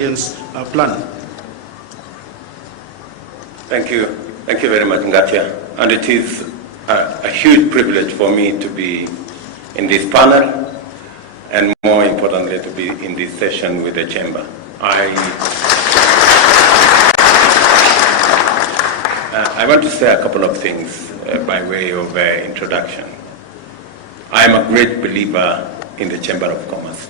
Plan. Thank you very much, Ngatia. And it is a huge privilege for me to be in this panel, and more importantly, to be in this session with the Chamber. I want to say a couple of things by way of introduction. I am a great believer in the Chamber of Commerce.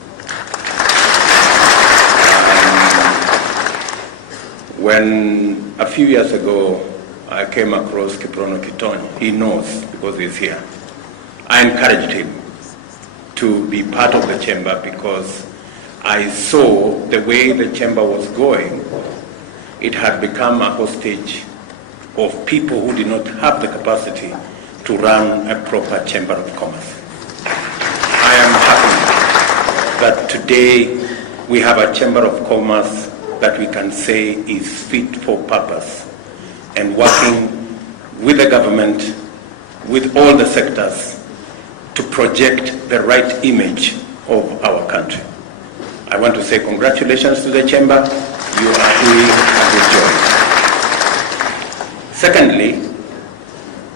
When a few years ago I came across Kiprono Kitonyi, he knows because he's here. I encouraged him to be part of the chamber because I saw the way the chamber was going. It had become a hostage of people who did not have the capacity to run a proper chamber of commerce. I am happy that today we have a chamber of commerce that we can say is fit for purpose and working with the government, with all the sectors, to project the right image of our country. I want to say congratulations to the Chamber. You are doing a good job. Secondly,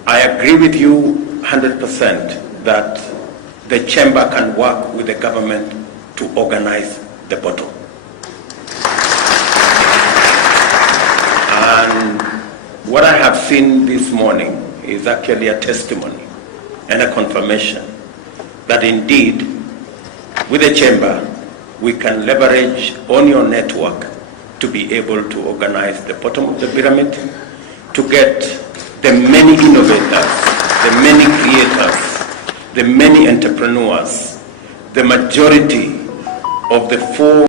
I agree with you 100% that the Chamber can work with the government to organize the bottom. And what I have seen this morning is actually a testimony and a confirmation that indeed, with the Chamber, we can leverage on your network to be able to organize the bottom of the pyramid, to get the many innovators, the many creators, the many entrepreneurs, the majority of the 4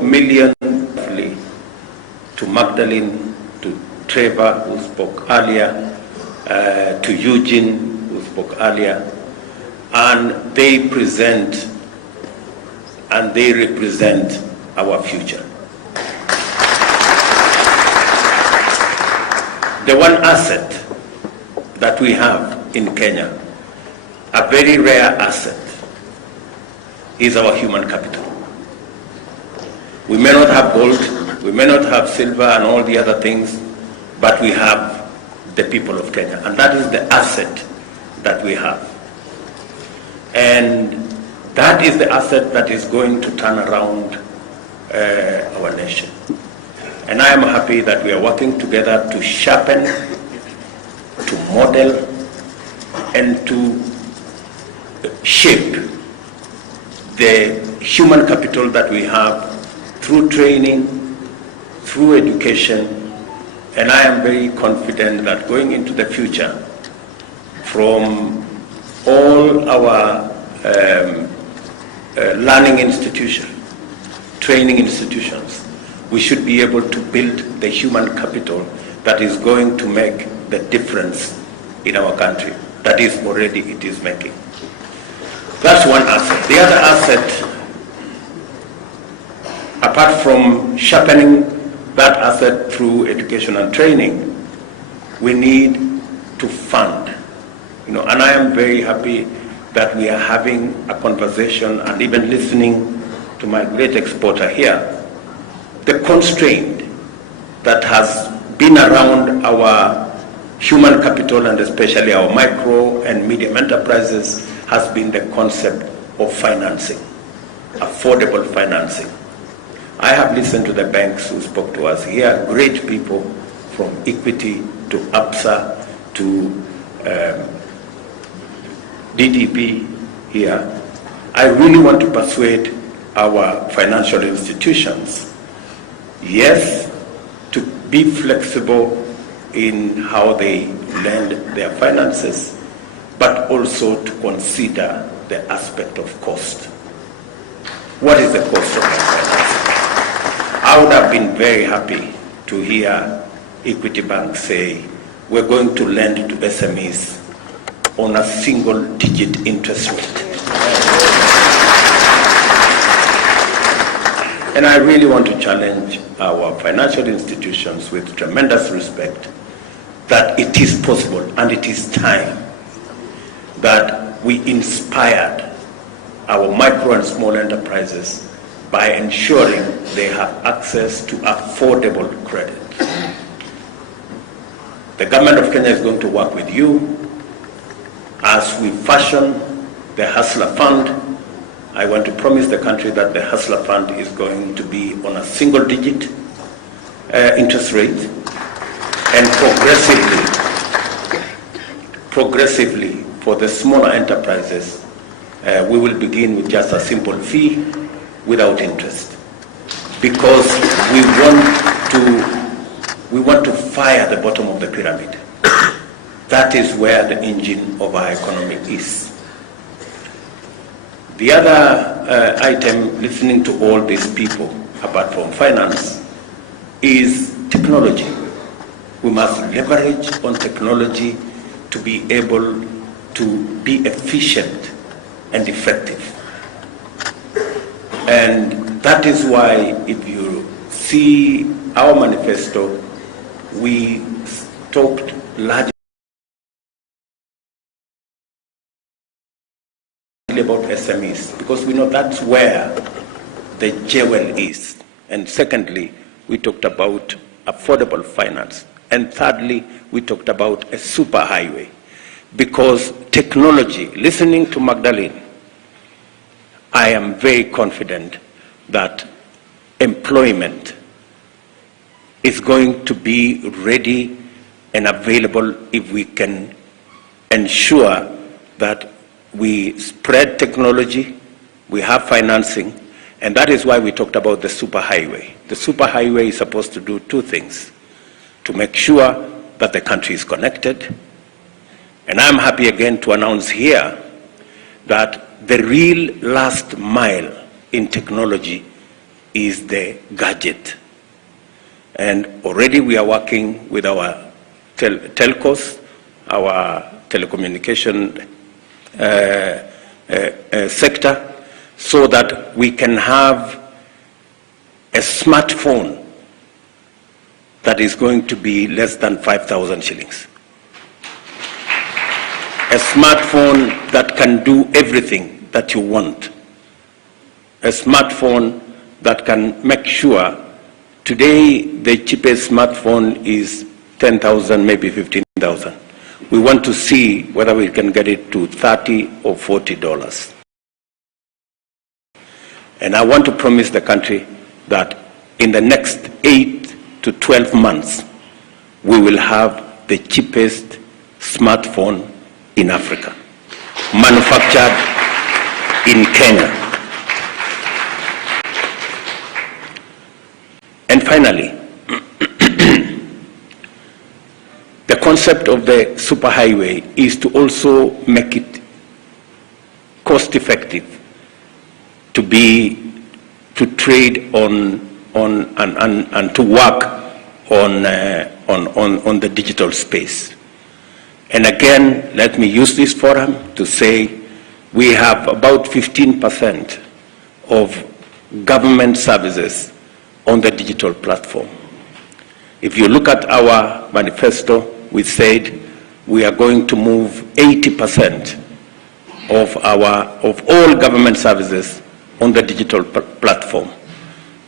million, to Magdalene, to Trevor, who spoke earlier, to Eugene, who spoke earlier, and they present and they represent our future. The one asset that we have in Kenya, a very rare asset, is our human capital. We may not have gold, we may not have silver and all the other things, but we have the people of Kenya, and that is the asset that we have. And that is the asset that is going to turn around our nation. And I am happy that we are working together to sharpen, to model, and to shape the human capital that we have through training, through education, and I am very confident that going into the future, from all our learning institutions, training institutions, we should be able to build the human capital that is going to make the difference in our country. That is already it is making. That's one asset. The other asset, apart from sharpening that asset through education and training, we need to fund. And I am very happy that we are having a conversation and even listening to my great exporter here. The constraint that has been around our human capital, and especially our micro and medium enterprises, has been the concept of financing, affordable financing. I have listened to the banks who spoke to us here, great people from Equity to APSA to DDP here. I really want to persuade our financial institutions, yes, to be flexible in how they lend their finances, but also to consider the aspect of cost. What is the cost of our finances? I would have been very happy to hear Equity Bank say, we're going to lend to SMEs on a single-digit interest rate. And I really want to challenge our financial institutions with tremendous respect that it is possible and it is time that we inspired our micro and small enterprises by ensuring they have access to affordable credit. The government of Kenya is going to work with you as we fashion the Hustler Fund. I want to promise the country that the Hustler Fund is going to be on a single-digit interest rate, and progressively for the smaller enterprises, we will begin with just a simple fee without interest, because we want to fire the bottom of the pyramid. That is where the engine of our economy is. The other item, listening to all these people, apart from finance, is technology. We must leverage on technology to be able to be efficient and effective. And that is why, if you see our manifesto, we talked largely about SMEs, because we know that's where the jewel is. And secondly, we talked about affordable finance. And thirdly, we talked about a superhighway, because technology, listening to Magdalene, I am very confident that employment is going to be ready and available if we can ensure that we spread technology, we have financing, and that is why we talked about the superhighway. The superhighway is supposed to do two things: to make sure that the country is connected, and I'm happy again to announce here that the real last mile in technology is the gadget. And already we are working with our telcos, our telecommunication sector, so that we can have a smartphone that is going to be less than 5,000 shillings. A smartphone that can do everything that you want. A smartphone that can make sure, today the cheapest smartphone is 10,000, maybe 15,000. We want to see whether we can get it to $30 or $40. And I want to promise the country that in the next 8 to 12 months, we will have the cheapest smartphone in Africa, manufactured in Kenya. And finally, the concept of the superhighway is to also make it cost-effective to trade on and to work on the digital space. And again, let me use this forum to say we have about 15% of government services on the digital platform. If you look at our manifesto, we said we are going to move 80% of all government services on the digital platform.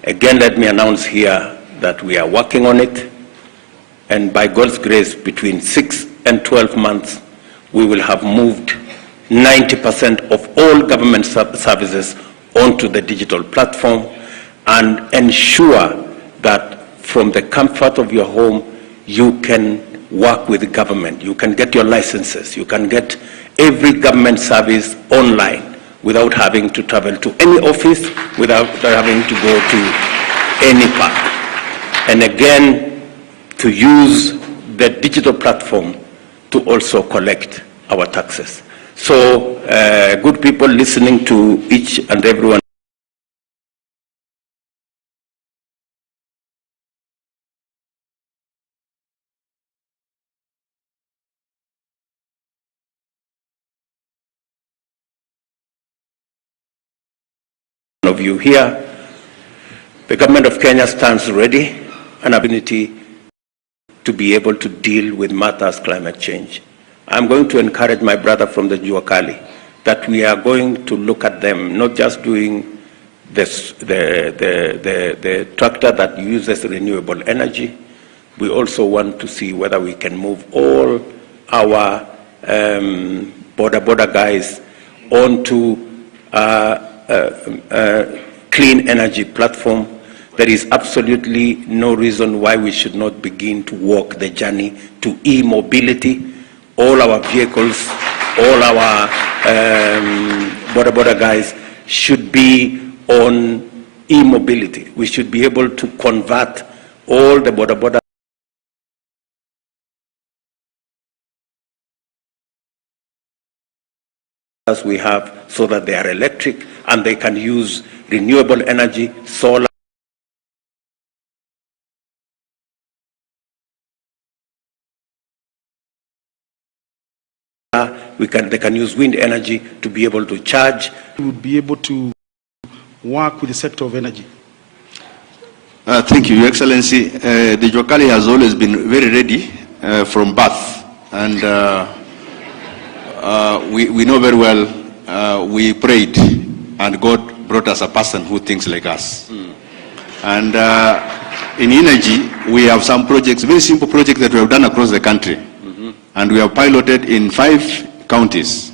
Again, let me announce here that we are working on it, and by God's grace, between 6 and 12 months, we will have moved 90% of all government services onto the digital platform, and ensure that from the comfort of your home, you can work with the government. You can get your licenses. You can get every government service online without having to travel to any office, without having to go to any park. And again, to use the digital platform to also collect our taxes. So, good people listening to each and every one of you here, The government of Kenya stands ready and ability to be able to deal with matters climate change. I'm going to encourage my brother from the Juakali that we are going to look at them, not just doing this, the tractor that uses renewable energy. We also want to see whether we can move all our border guys onto clean energy platform. There is absolutely no reason why we should not begin to walk the journey to e-mobility. All our vehicles, all our border guys should be on e-mobility. We should be able to convert all the border we have so that they are electric and they can use renewable energy, solar. They can use wind energy to be able to charge. We would be able to work with the sector of energy. Thank you, Your Excellency. The Juakali has always been very ready from birth, and we know very well we prayed and God brought us a person who thinks like us. And in energy, we have some projects, very simple projects that we have done across the country. And we have piloted in 5 counties.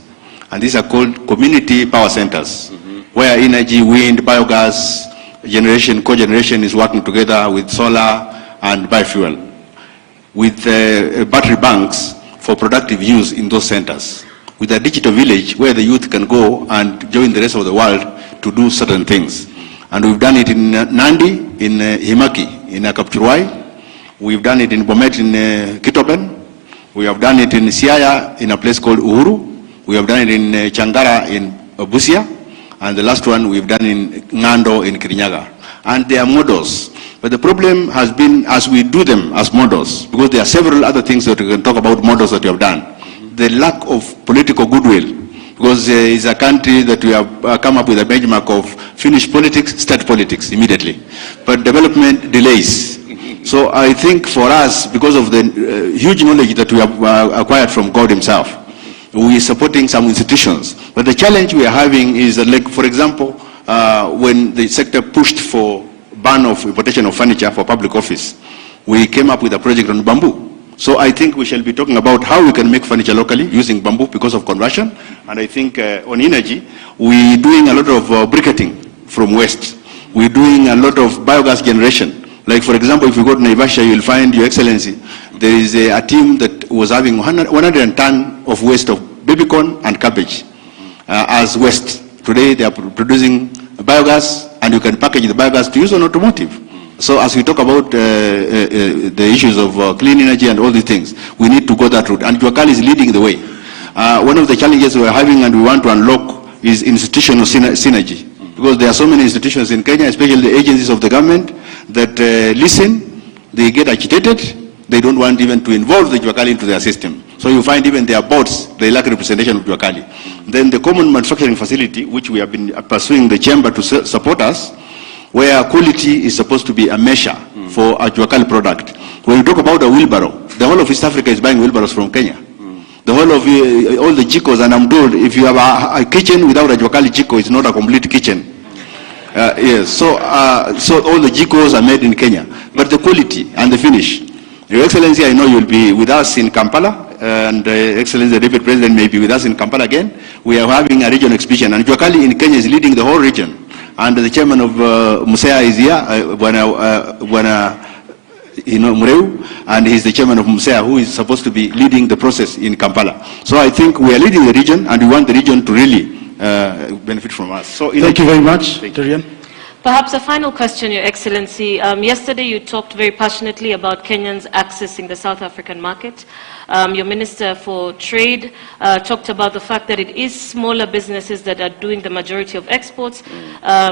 And these are called community power centers, where energy, wind, biogas, generation, cogeneration is working together with solar and biofuel, with battery banks for productive use in those centers, with a digital village where the youth can go and join the rest of the world to do certain things. And we've done it in Nandi, in Himaki, in Kapchurwai. We've done it in Bomet, in Kitoben. We have done it in Siaya, in a place called Uhuru. We have done it in Changara, in Busia. And the last one we've done in Ngando, in Kirinyaga. And they are models. But the problem has been, as we do them as models, because there are several other things that we can talk about models that we have done. The lack of political goodwill, because it's a country that we have come up with a benchmark of finish politics, start politics immediately. But development delays. So I think for us, because of the huge knowledge that we have acquired from God himself, we are supporting some institutions. But the challenge we are having is that, like, for example, when the sector pushed for ban of importation of furniture for public office, we came up with a project on bamboo. So I think we shall be talking about how we can make furniture locally using bamboo because of conversion. And I think on energy, we're doing a lot of briquetting from waste. We're doing a lot of biogas generation. Like, for example, if you go to Naivasha, you'll find, Your Excellency, there is a team that was having 100 tons of waste of baby corn and cabbage as waste. Today, they are producing biogas, and you can package the biogas to use on automotive. So as we talk about the issues of clean energy and all these things, we need to go that route. And Juakali is leading the way. One of the challenges we are having and we want to unlock is institutional synergy. Because there are so many institutions in Kenya, especially the agencies of the government, that listen, they get agitated, they don't want even to involve the Juakali into their system. So you find even their boards, they lack representation of Juakali. Then the common manufacturing facility, which we have been pursuing the chamber to support us, where quality is supposed to be a measure for a Juakali product. When you talk about a wheelbarrow, the whole of East Africa is buying wheelbarrows from Kenya. The whole of all the jikos, and I'm told if you have a kitchen without a Juakali jiko, it's not a complete kitchen. Yes, so all the jikos are made in Kenya, but the quality and the finish. Your Excellency, I know you'll be with us in Kampala, and Excellency, the Deputy President may be with us in Kampala again. We are having a regional exhibition, and Juakali in Kenya is leading the whole region. And the chairman of Musea is here, Mureu, and he's the chairman of Musea, who is supposed to be leading the process in Kampala. So I think we are leading the region, and we want the region to really benefit from us. So thank you very much, Terian. Perhaps a final question, Your Excellency. Yesterday you talked very passionately about Kenyans accessing the South African market. Your Minister for Trade talked about the fact that it is smaller businesses that are doing the majority of exports,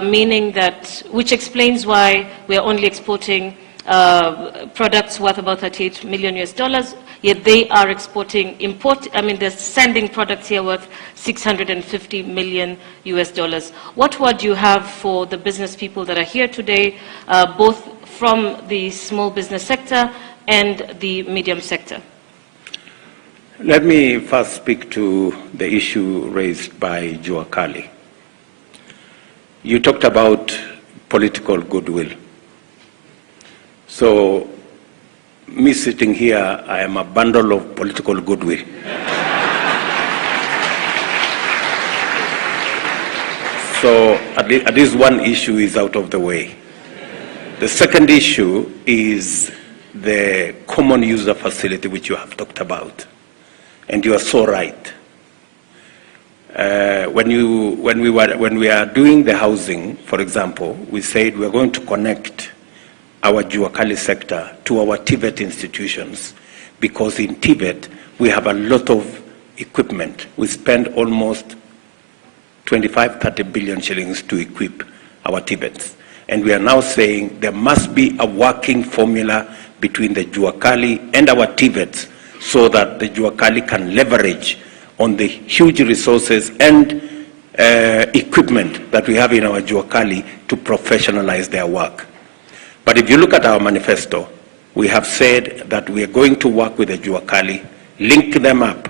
meaning that, which explains why we are only exporting products worth about 38 million US dollars, yet they are exporting, they're sending products here worth 650 million US dollars. What word do you have for the business people that are here today, both from the small business sector and the medium sector? Let me first speak to the issue raised by Jua Kali. You talked about political goodwill. So, me sitting here, I am a bundle of political goodwill. So, at least one issue is out of the way. The second issue is the common user facility, which you have talked about. And you are so right. When we are doing the housing, for example, we said we are going to connect our Jua Kali sector to our TVET institutions, because in TVET we have a lot of equipment. We spend almost 25-30 billion shillings to equip our TVETs. And we are now saying there must be a working formula between the Jua Kali and our TVETs, so that the Jua Kali can leverage on the huge resources and equipment that we have in our Jua Kali to professionalize their work. But if you look at our manifesto, we have said that we are going to work with the Jua Kali, link them up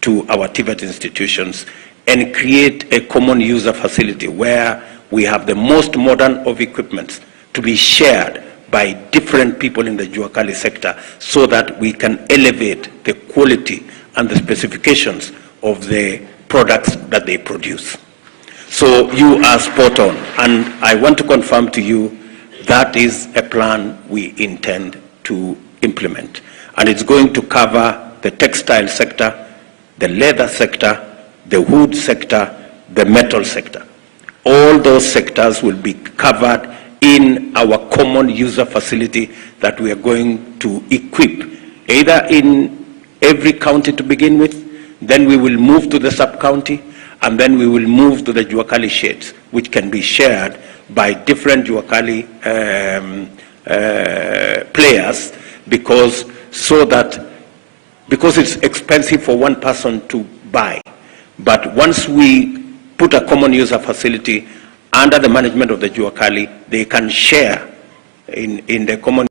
to our TVET institutions, and create a common user facility where we have the most modern of equipment to be shared by different people in the Jua Kali sector, so that we can elevate the quality and the specifications of the products that they produce. So you are spot on, and I want to confirm to you that is a plan we intend to implement. And it's going to cover the textile sector, the leather sector, the wood sector, the metal sector. All those sectors will be covered in our common user facility that we are going to equip, either in every county to begin with, then we will move to the sub-county, and then we will move to the Jua Kali sheds, which can be shared by different Jua Kali players, because it's expensive for one person to buy. But once we put a common user facility under the management of the Jua Kali, they can share in the common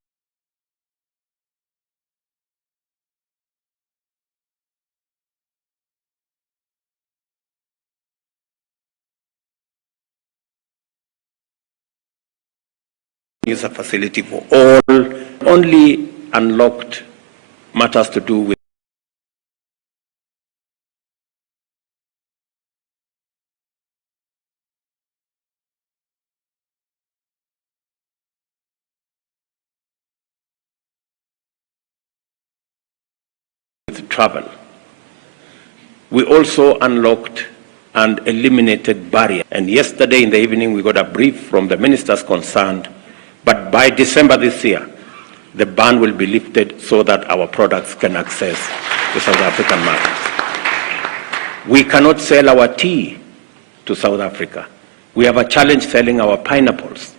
user facility for all. Only unlocked matters to do with travel. We also unlocked and eliminated barriers. And yesterday in the evening, we got a brief from the ministers concerned, but by December this year, the ban will be lifted so that our products can access the South African markets. We cannot sell our tea to South Africa. We have a challenge selling our pineapples.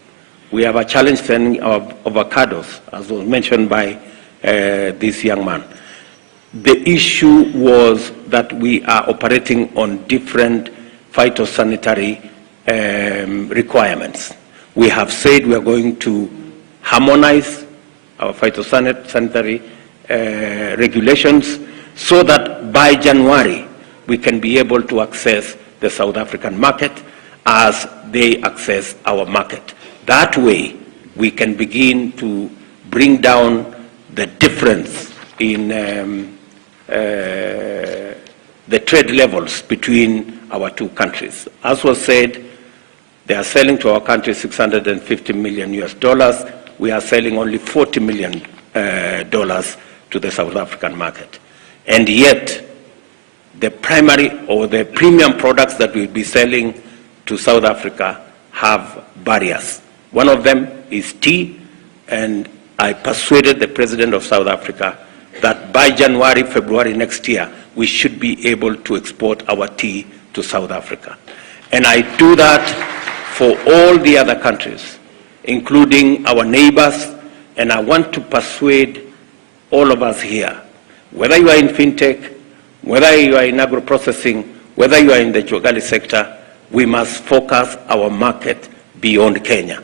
We have a challenge selling our avocados, as was mentioned by this young man. The issue was that we are operating on different phytosanitary requirements. We have said we are going to harmonize our phytosanitary regulations so that by January we can be able to access the South African market as they access our market. That way we can begin to bring down the difference in the trade levels between our two countries. As was said, they are selling to our country $650 million US dollars. We are selling only $40 million dollars to the South African market. And yet, the primary or the premium products that we'll be selling to South Africa have barriers. One of them is tea, and I persuaded the President of South Africa that by January, February next year, we should be able to export our tea to South Africa. And I do that for all the other countries, including our neighbors, And I want to persuade all of us here, whether you are in fintech, whether you are in agro-processing, whether you are in the Jogali sector, we must focus our market beyond Kenya.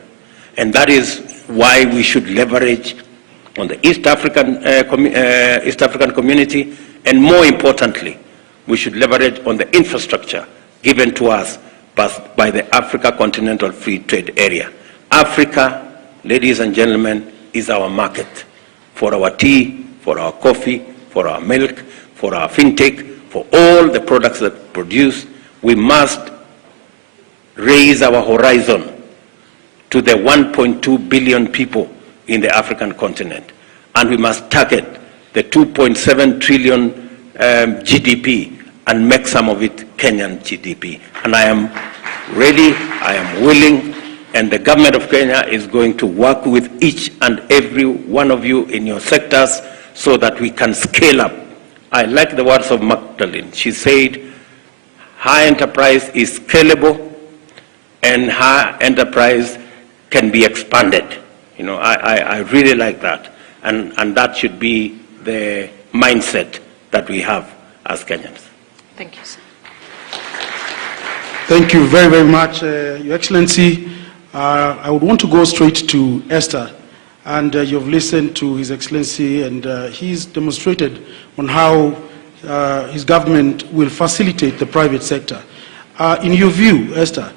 And that is why we should leverage on the East African community, and more importantly, we should leverage on the infrastructure given to us by the Africa Continental Free Trade Area. Africa, ladies and gentlemen, is our market for our tea, for our coffee, for our milk, for our fintech, for all the products that produce. We must raise our horizon to the 1.2 billion people in the African continent. And we must target the 2.7 trillion GDP and make some of it Kenyan GDP. And I am ready, I am willing, and the government of Kenya is going to work with each and every one of you in your sectors so that we can scale up. I like the words of Magdalene. She said, high enterprise is scalable and high enterprise can be expanded. You know, I really like that. And that should be the mindset that we have as Kenyans. Thank you, sir. Thank you very, very much, Your Excellency. I would want to go straight to Esther. And you've listened to His Excellency, and he's demonstrated on how his government will facilitate the private sector. In your view, Esther,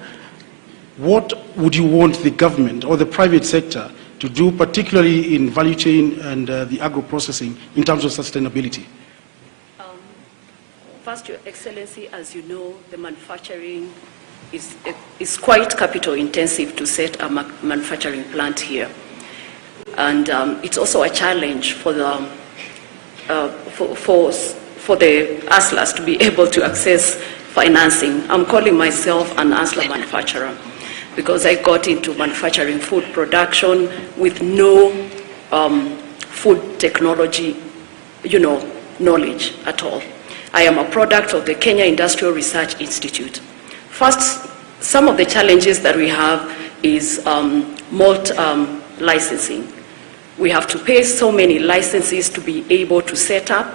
what would you want the government or the private sector to do, particularly in value chain and the agro-processing, in terms of sustainability? First, Your Excellency, as you know, the manufacturing is quite capital intensive to set a manufacturing plant here. And it's also a challenge for the hustlers to be able to access financing. I'm calling myself an hustler manufacturer because I got into manufacturing food production with no food technology, knowledge at all. I am a product of the Kenya Industrial Research Institute. First, some of the challenges that we have is malt licensing. We have to pay so many licenses to be able to set up,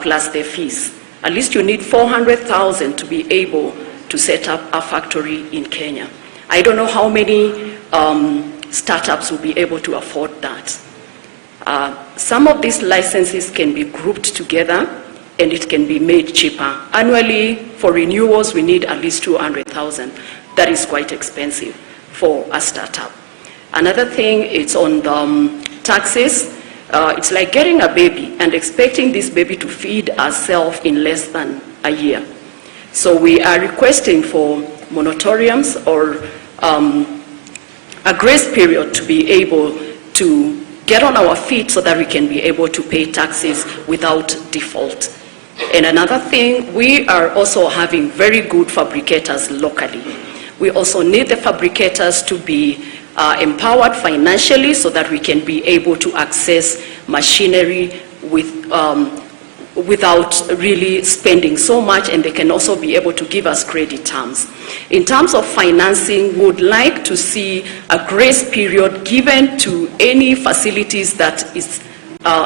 plus their fees. At least you need 400,000 to be able to set up a factory in Kenya. I don't know how many startups will be able to afford that. Some of these licenses can be grouped together and it can be made cheaper. Annually, for renewals, we need at least 200,000. That is quite expensive for a startup. Another thing is on the taxes. It's like getting a baby and expecting this baby to feed herself in less than a year. So we are requesting for moratoriums or a grace period to be able to get on our feet so that we can be able to pay taxes without default. And another thing, we are also having very good fabricators locally. We also need the fabricators to be empowered financially so that we can be able to access machinery without really spending so much, and they can also be able to give us credit terms. In terms of financing, we would like to see a grace period given to any facilities that is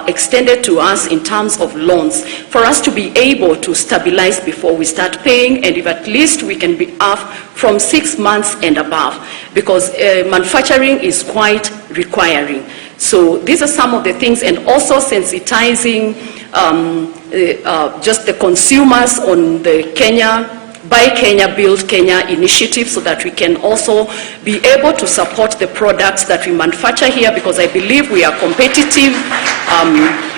extended to us in terms of loans for us to be able to stabilize before we start paying, and if at least we can be off from 6 months and above, because manufacturing is quite requiring. So these are some of the things, and also sensitizing just the consumers on the Buy Kenya, Build Kenya initiative so that we can also be able to support the products that we manufacture here, because I believe we are competitive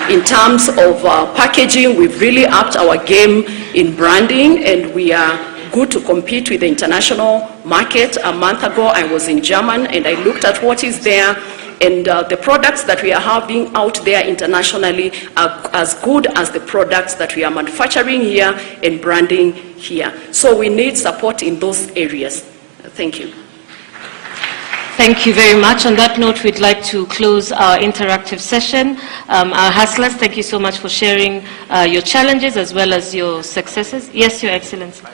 in terms of packaging. We've really upped our game in branding, and we are good to compete with the international market. A month ago, I was in Germany and I looked at what is there, and the products that we are having out there internationally are as good as the products that we are manufacturing here and branding here. So we need support in those areas. Thank you. Thank you very much. On that note, we'd like to close our interactive session. Our hustlers, thank you so much for sharing your challenges as well as your successes. Yes, Your Excellency.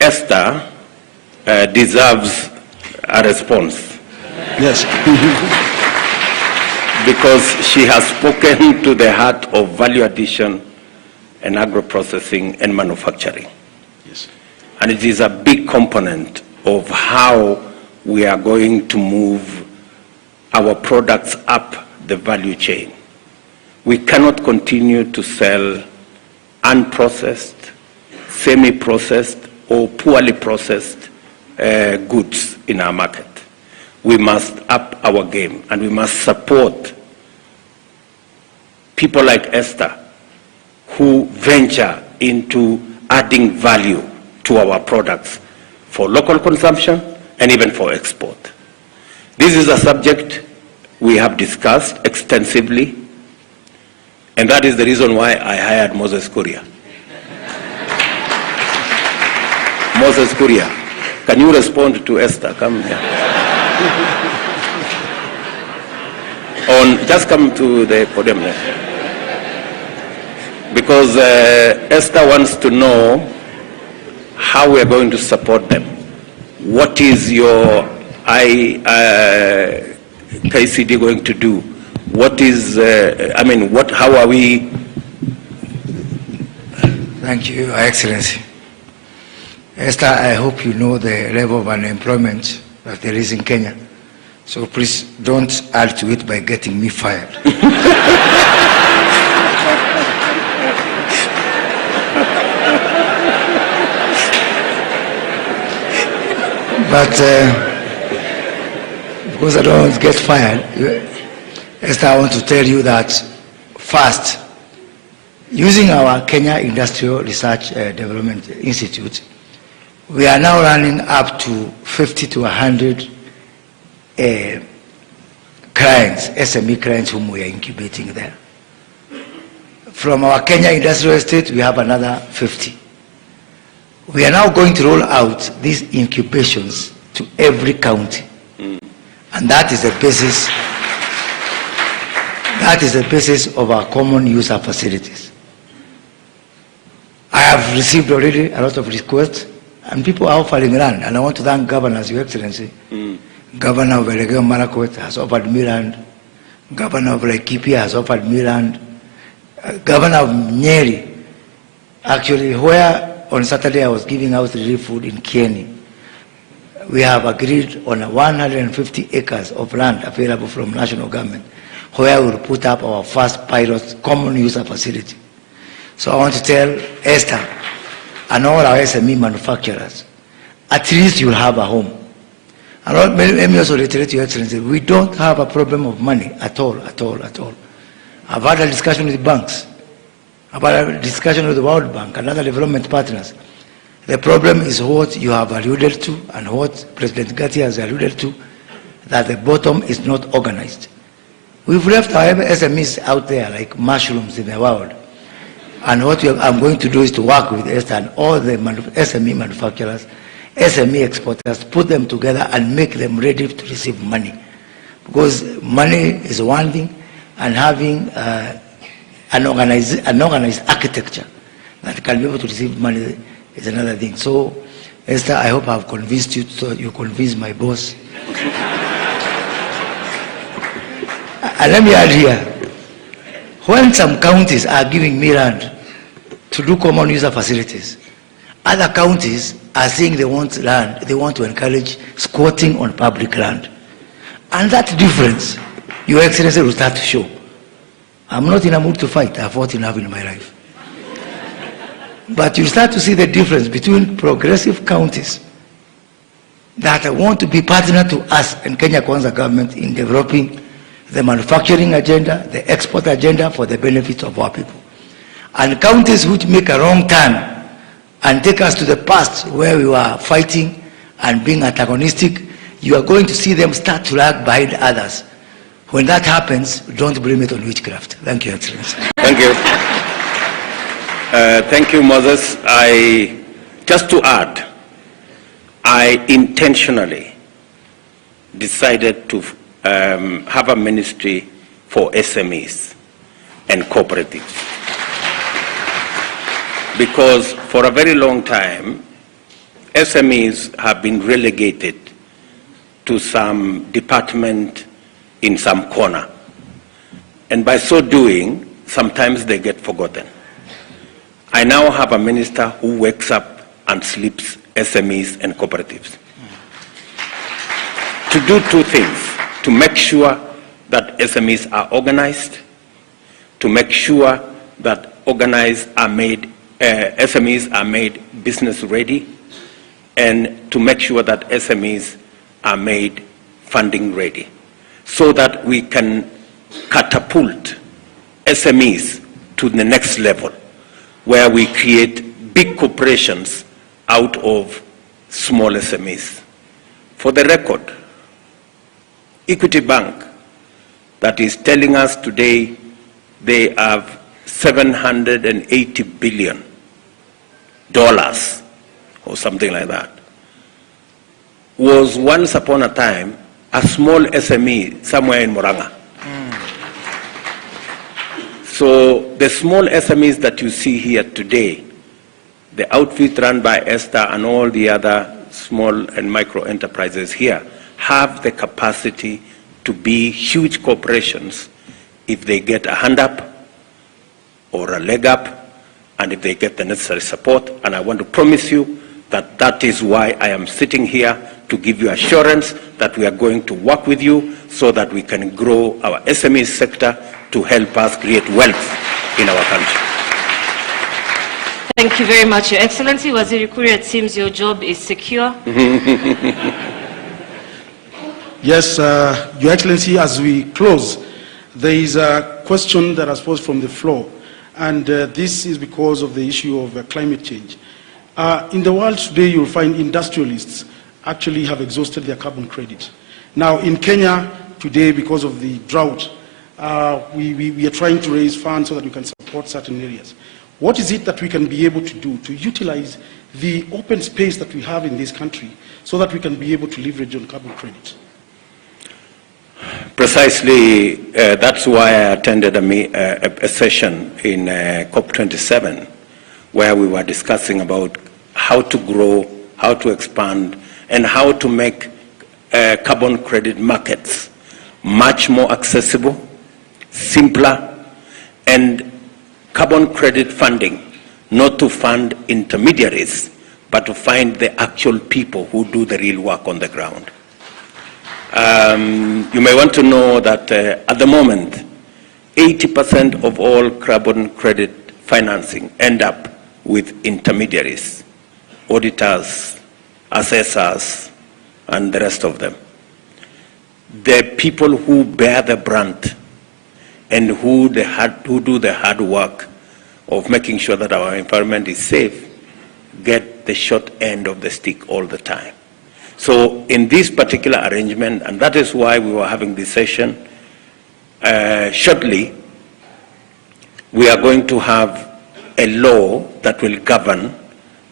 Esther deserves a response. Yes. because she has spoken to the heart of value addition and agro-processing and manufacturing. Yes. And it is a big component of how we are going to move our products up the value chain. We cannot continue to sell unprocessed, semi-processed, or poorly processed goods in our market. We must up our game, and we must support people like Esther who venture into adding value to our products for local consumption and even for export. This is a subject we have discussed extensively, and that is the reason why I hired Moses Kuria. Moses Kuria, can you respond to Esther? Come here. Just come to the podium there. Because Esther wants to know how we are going to support them. What is your KCD going to do? What is, how are we? Thank you, Your Excellency. Esther, I hope you know the level of unemployment that there is in Kenya. So please don't add to it by getting me fired. But because I don't want to get fired, Esther, I want to tell you that first, using our Kenya Industrial Research Development Institute, we are now running up to 50 to 100 clients, SME clients whom we are incubating there. From our Kenya Industrial Estate, we have another 50. We are now going to roll out these incubations to every county. And that is the basis of our common user facilities. I have received already a lot of requests, and people are offering land, and I want to thank governors, Your Excellency. Governor of Elegeo Marakwet has offered me land. Governor of Laikipia has offered me land. Governor of Nyeri, actually, where on Saturday I was giving out relief food in Kieni, we have agreed on 150 acres of land available from national government, where we'll put up our first pilot common user facility. So I want to tell Esther and all our SME manufacturers, at least you'll have a home. And let me also reiterate to Your Excellency, we don't have a problem of money at all. I've had a discussion with banks. I've had a discussion with the World Bank and other development partners. The problem is what you have alluded to and what President Gatti has alluded to, that the bottom is not organized. We've left our SMEs out there like mushrooms in the world. And what I'm going to do is to work with Esther and all the SME manufacturers, SME exporters, put them together and make them ready to receive money. Because money is one thing, and having an organized architecture that can be able to receive money is another thing. So, Esther, I hope I've convinced you, so you convince my boss. And let me add here, when some counties are giving me land to do common user facilities, other counties are saying they want land, they want to encourage squatting on public land. And that difference, Your Excellency, will start to show. I'm not in a mood to fight, I've fought enough in my life. But you start to see the difference between progressive counties that want to be partner to us and Kenya Kwanza government in developing the manufacturing agenda, the export agenda for the benefit of our people. And counties which make a wrong turn and take us to the past where we were fighting and being antagonistic, you are going to see them start to lag behind others. When that happens, don't blame it on witchcraft. Thank you, Excellency. Thank you. Thank you, Moses. Just to add, I intentionally decided to have a ministry for SMEs and cooperatives. Because for a very long time, SMEs have been relegated to some department in some corner. And by so doing, sometimes they get forgotten. I now have a minister who wakes up and sleeps SMEs and cooperatives. To do two things: to make sure that SMEs are organized, to make sure that SMEs are made business ready, and to make sure that SMEs are made funding ready, so that we can catapult SMEs to the next level, where we create big corporations out of small SMEs. For the record, Equity Bank, that is telling us today they have $780 billion or something like that, was once upon a time a small SME somewhere in Moranga. So the small SMEs that you see here today, the outfit run by Esther and all the other small and micro enterprises here, have the capacity to be huge corporations if they get a hand up or a leg up, and if they get the necessary support. And I want to promise you that that is why I am sitting here, to give you assurance that we are going to work with you so that we can grow our SME sector to help us create wealth in our country. Thank you very much, Your Excellency. Waziri Kuria, it seems your job is secure. Yes, Your Excellency, as we close, there is a question that has posed from the floor, and this is because of the issue of climate change. In the world today, you'll find industrialists actually have exhausted their carbon credit. Now, in Kenya today, because of the drought, we are trying to raise funds so that we can support certain areas. What is it that we can be able to do to utilize the open space that we have in this country so that we can be able to leverage on carbon credit? Precisely, that's why I attended a session in COP27, where we were discussing about how to grow, how to expand, and how to make carbon credit markets much more accessible, simpler, and carbon credit funding, not to fund intermediaries, but to find the actual people who do the real work on the ground. You may want to know that at the moment, 80% of all carbon credit financing end up with intermediaries, auditors, assessors, and the rest of them. The people who bear the brunt and who do the hard work of making sure that our environment is safe get the short end of the stick all the time. So in this particular arrangement, and that is why we were having this session, shortly we are going to have a law that will govern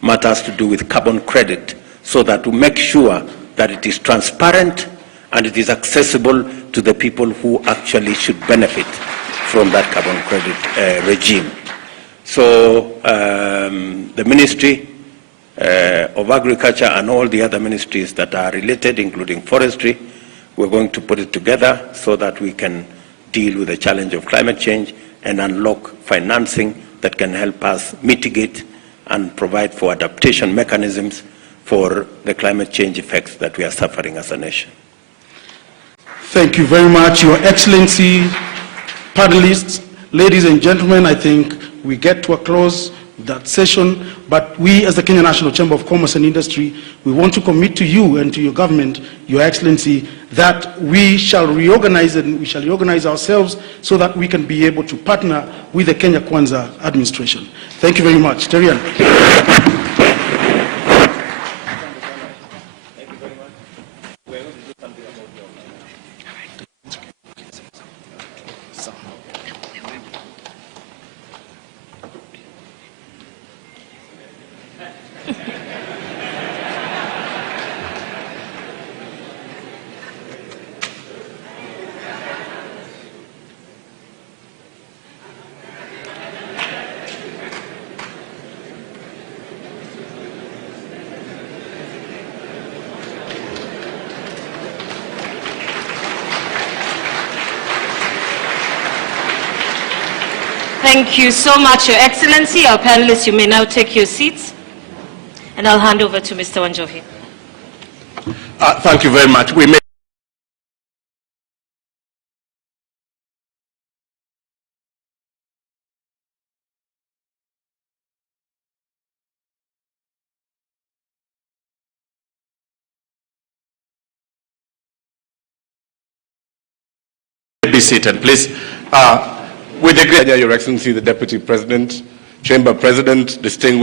matters to do with carbon credit, so that to make sure that it is transparent and it is accessible to the people who actually should benefit from that carbon credit regime. So the Ministry of Agriculture and all the other ministries that are related, including forestry, we're going to put it together so that we can deal with the challenge of climate change and unlock financing that can help us mitigate and provide for adaptation mechanisms for the climate change effects that we are suffering as a nation. Thank you very much, Your Excellency, panelists, ladies and gentlemen. I think we get to a close that session, but we as the Kenya National Chamber of Commerce and Industry, we want to commit to you and to your government, Your Excellency, that we shall reorganize and we shall reorganize ourselves so that we can be able to partner with the Kenya Kwanza administration. Thank you very much. Terian. Thank you so much, Your Excellency. Our panelists, you may now take your seats. And I'll hand over to Mr. Wanjohi. Thank you very much. We may be seated, please. With the great, Your Excellency, the Deputy President, Chamber President, distinguished